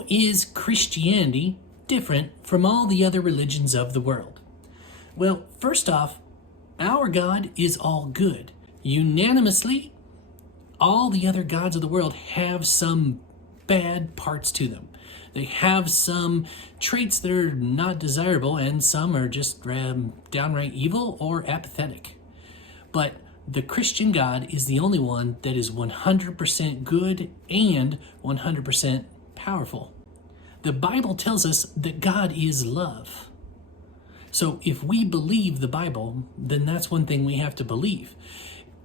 How is Christianity different from all the other religions of the world? Well, first off, our God is all good. Unanimously, all the other gods of the world have some bad parts to them. They have some traits that are not desirable, and some are just downright evil or apathetic. But the Christian God is the only one that is 100% good and 100% powerful. The Bible tells us that God is love. So if we believe the Bible, then that's one thing we have to believe.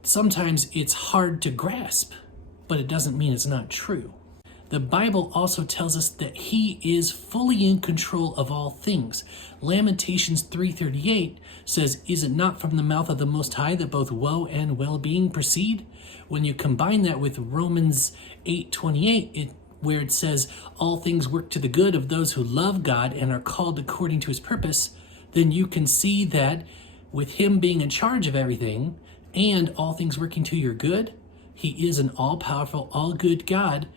Sometimes it's hard to grasp, but it doesn't mean it's not true. The Bible also tells us that He is fully in control of all things. Lamentations 3:38 says, "Is it not from the mouth of the Most High that both woe and well-being proceed?" When you combine that with Romans 8:28, where it says, "All things work to the good of those who love God and are called according to His purpose," then you can see that with Him being in charge of everything and all things working to your good, He is an all-powerful, all-good God,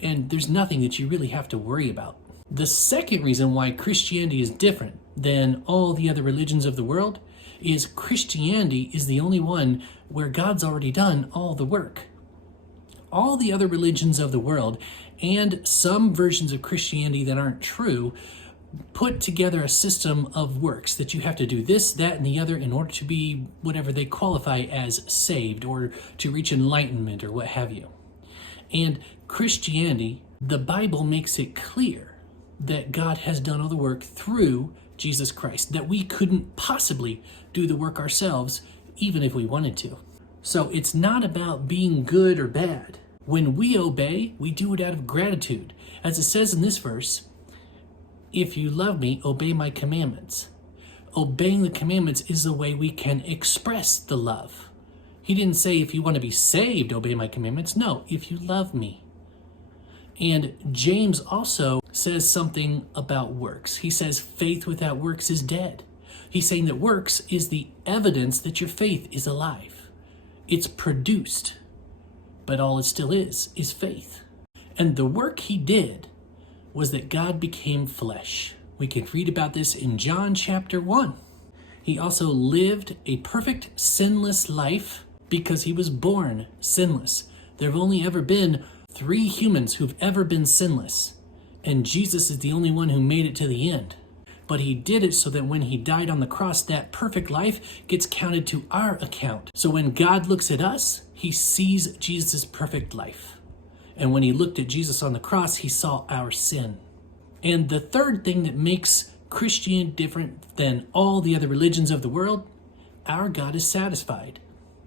and there's nothing that you really have to worry about. The second reason why Christianity is different than all the other religions of the world is Christianity is the only one where God's already done all the work. All the other religions of the world and some versions of Christianity that aren't true put together a system of works that you have to do this, that, and the other in order to be whatever they qualify as saved or to reach enlightenment or what have you. And Christianity, the Bible makes it clear that God has done all the work through Jesus Christ, that we couldn't possibly do the work ourselves even if we wanted to. So it's not about being good or bad. When we obey, we do it out of gratitude. As it says in this verse, "If you love me, obey my commandments." Obeying the commandments is the way we can express the love. He didn't say, "If you want to be saved, obey my commandments." No, "if you love me." And James also says something about works. He says faith without works is dead. He's saying that works is the evidence that your faith is alive. It's produced, but all it still is faith. And the work He did was that God became flesh. We can read about this in John chapter 1. He also lived a perfect, sinless life because He was born sinless. There have only ever been 3 humans who've ever been sinless, and Jesus is the only one who made it to the end. But He did it so that when He died on the cross, that perfect life gets counted to our account. So when God looks at us, He sees Jesus' perfect life. And when He looked at Jesus on the cross, He saw our sin. And the third thing that makes Christianity different than all the other religions of the world, our God is satisfied.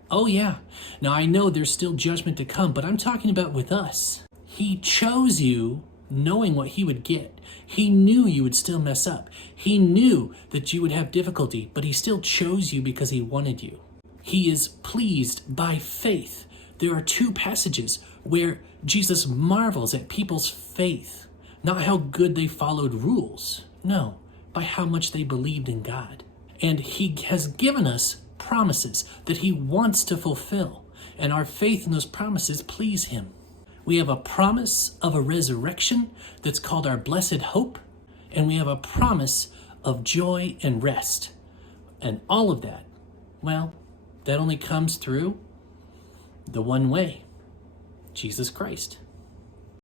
Oh yeah, now I know there's still judgment to come, but I'm talking about with us. He chose you knowing what He would get. He knew you would still mess up. He knew that you would have difficulty, but He still chose you because He wanted you. He is pleased by faith. There are 2 passages where Jesus marvels at people's faith, not how good they followed rules, no, by how much they believed in God. And He has given us promises that He wants to fulfill, and our faith in those promises please Him. We have a promise of a resurrection that's called our blessed hope, and we have a promise of joy and rest. And all of that, well, that only comes through the one way, Jesus Christ.